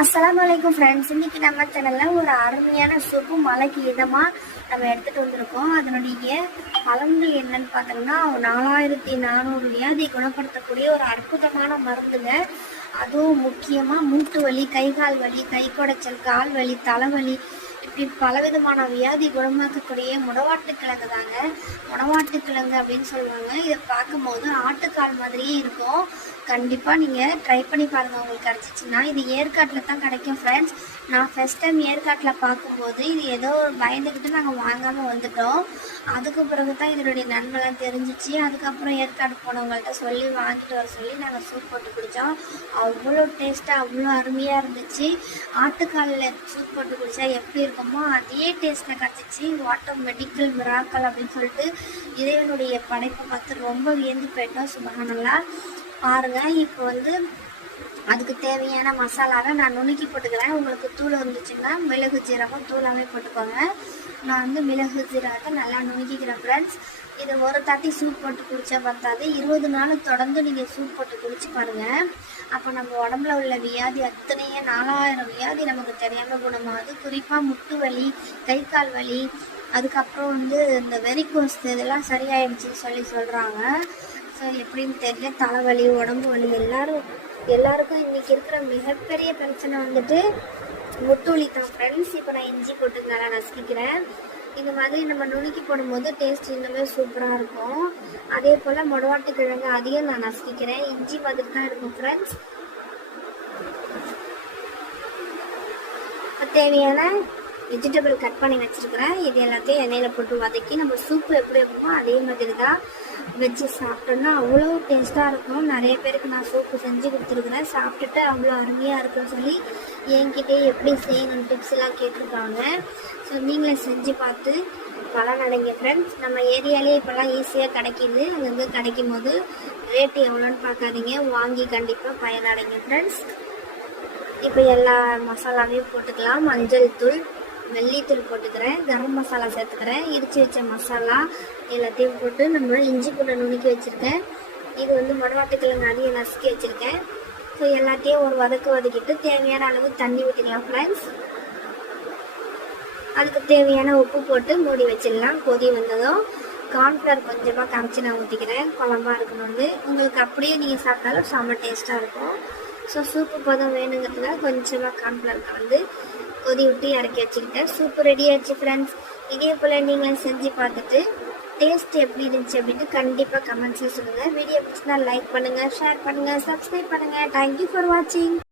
அஸ்ஸலாமு ஃப்ரெண்ட்ஸ். இன்னைக்கு நம்ம சேனல்ல ஒரு அருமையான சூப்பு மலைக்கு இதமாக நம்ம எடுத்துகிட்டு வந்திருக்கோம். அதனுடைய பலன்கள் என்னன்னு பார்த்தோம்னா 4400 வியாதி குணப்படுத்தக்கூடிய ஒரு அற்புதமான மருந்துங்க. அதுவும் முக்கியமாக மூட்டு வலி, கை கால் வலி, கை குடைச்சல், கால் வலி, தலைவலி, இப்படி பலவிதமான வியாதி குணமாக்கக்கூடிய முடவாட்டுக்கிழங்கு தாங்க. முடவாட்டுக்கிழங்கு அப்படின்னு சொல்லுவாங்க. இதை பார்க்கும்போது ஆட்டுக்கால் மாதிரியே இருக்கும். கண்டிப்பாக நீங்கள் ட்ரை பண்ணி பாருங்கள். உங்களுக்கு கிடச்சிச்சின்னா இது ஏற்காட்டில் தான் கிடைக்கும் ஃப்ரெண்ட்ஸ். நான் ஃபஸ்ட் டைம் ஏற்காட்டில் பார்க்கும்போது இது ஏதோ பயந்துக்கிட்டு நாங்கள் வாங்காமல் வந்துட்டோம். அதுக்கு பிறகு தான் இதனுடைய நன்மைலாம் தெரிஞ்சிச்சு. அதுக்கப்புறம் ஏற்காடு போனவங்கள்ட்ட சொல்லி வாங்கிட்டு வர சொல்லி நாங்கள் சூப் போட்டு குடித்தோம். அவ்வளோ டேஸ்ட்டாக அவ்வளோ அருமையாக இருந்துச்சு. ஆட்டுக்காலில் சூப் போட்டு குடித்தா எப்படி இருக்குமோ அதே டேஸ்ட்டில் கிடச்சிச்சு. வாட்டர் மெடிக்கல் மிராக்கல் அப்படின்னு சொல்லிட்டு இறைவனுடைய படைப்பை பார்த்து ரொம்ப வியந்து போயிட்டோம். சுபஹானல்லாஹ். பாருங்கள், இப்போ அதுக்கு தேவையான மசாலாவை நான் நுணுக்கி போட்டுக்கிறேன். உங்களுக்கு தூள் இருந்துச்சுன்னா மிளகு ஜீரகம் தூளாகவே போட்டுக்கோங்க. நான் மிளகு ஜீரகத்தை நல்லா நுணுக்கிக்கிறேன் ஃப்ரெண்ட்ஸ். இதை ஒரு தாட்டி சூப் போட்டு குடித்தா பார்த்தாது 20 நாள் தொடர்ந்து நீங்கள் சூப் போட்டு குடிச்சு பாருங்கள். அப்போ நம்ம உடம்புல உள்ள வியாதி அத்தனையே 4000 வியாதி நமக்கு தெரியாமல் குணமாகுது. குறிப்பாக முட்டு வலி, கை கால் வலி, அதுக்கப்புறம் இந்த வெரிகோஸ் இதெல்லாம் சரியாயிடுச்சுன்னு சொல்கிறாங்க. ஸோ எப்படின்னு தெரியல, தலைவலி, உடம்பு வலி எல்லாருக்கும் இன்றைக்கி இருக்கிற மிகப்பெரிய பிரச்சனை முட்டு வலி தான் ஃப்ரெண்ட்ஸ். இப்போ நான் இஞ்சி போட்டு நல்லா நசுக்கிக்கிறேன். இந்த மாதிரி நம்ம நுணுக்கி போடும்போது டேஸ்ட் இன்னுமே சூப்பராக இருக்கும். அதே போல் முடவாட்டுக்கிழங்கு அதையும் நான் நசுக்கிக்கிறேன். இஞ்சி மாதிரி தான் இருக்கும் ஃப்ரெண்ட்ஸ். தேவையான வெஜிடபிள் கட் பண்ணி வச்சுருக்கிறேன். இது எல்லாத்தையும் எண்ணெயில் போட்டு வதக்கி நம்ம சூப்பு எப்படி இருக்குமோ அதே மாதிரி தான் வச்சு சாப்பிட்டோன்னா அவ்வளோ டேஸ்ட்டாக இருக்கும். நிறைய பேருக்கு நான் சூப்பு செஞ்சு கொடுத்துருக்குறேன். சாப்பிட்டுட்டு அவ்வளோ அருமையாக இருக்குன்னு சொல்லி என்கிட்டே எப்படி செய்யணும் டிப்ஸ் எல்லாம் கேட்டிருக்காங்க. ஸோ நீங்களே செஞ்சு பார்த்து பலனடைங்க ஃப்ரெண்ட்ஸ். நம்ம ஏரியாலே இப்போல்லாம் ஈஸியாக கிடைக்கிது. அங்கங்கே கிடைக்கும் போது ரேட்டு எவ்வளோன்னு பார்க்காதீங்க, வாங்கி கண்டிப்பாக பயனடைங்க ஃப்ரெண்ட்ஸ். இப்போ எல்லா மசாலாவையும் போட்டுக்கலாம். மஞ்சள் தூள், மல்லித்தூள் போட்டுக்கிறேன், கரம் மசாலா சேர்த்துக்கிறேன், இடித்து வச்ச மசாலா எல்லாத்தையும் போட்டு நம்ம இஞ்சி பூண்டை நுணுக்கி வச்சுருக்கேன். இது முடவாட்டுக்கிழங்கு அதையும் நசுக்கி வச்சுருக்கேன். ஸோ எல்லாத்தையும் ஒரு வதக்கிட்டு தேவையான அளவு தண்ணி ஊற்றிக்கலாம் ஃப்ரெண்ட்ஸ். அதுக்கு தேவையான உப்பு போட்டு மூடி வச்சிடலாம். கொதி வந்ததும் கார்ன்ஃப்ளவர் கொஞ்சமாக கரைச்சி நான் ஊற்றிக்கிறேன், குழம்பா இருக்கணும்னு. உங்களுக்கு அப்படியே நீங்கள் சாப்பிட்டாலும் செம்ம டேஸ்ட்டாக இருக்கும். ஸோ சூப்பு பதம் வேணுங்கிறதுக்காக கொஞ்சமாக கார்ன்ஃப்ளவர் கலந்து கொதி விட்டு இறக்கி வச்சுக்கிட்டேன். சூப்பு ரெடி ஆயிடுச்சு ஃப்ரெண்ட்ஸ். இதே போல் நீங்களும் செஞ்சு பார்த்துட்டு டேஸ்ட் எப்படி இருந்துச்சு அப்படின்ட்டு கண்டிப்பாக கமெண்ட்ஸில் சொல்லுங்கள். வீடியோ பிடிச்சினா லைக் பண்ணுங்கள், ஷேர் பண்ணுங்கள், சப்ஸ்கிரைப் பண்ணுங்கள். தேங்க்யூ ஃபார் வாட்சிங்.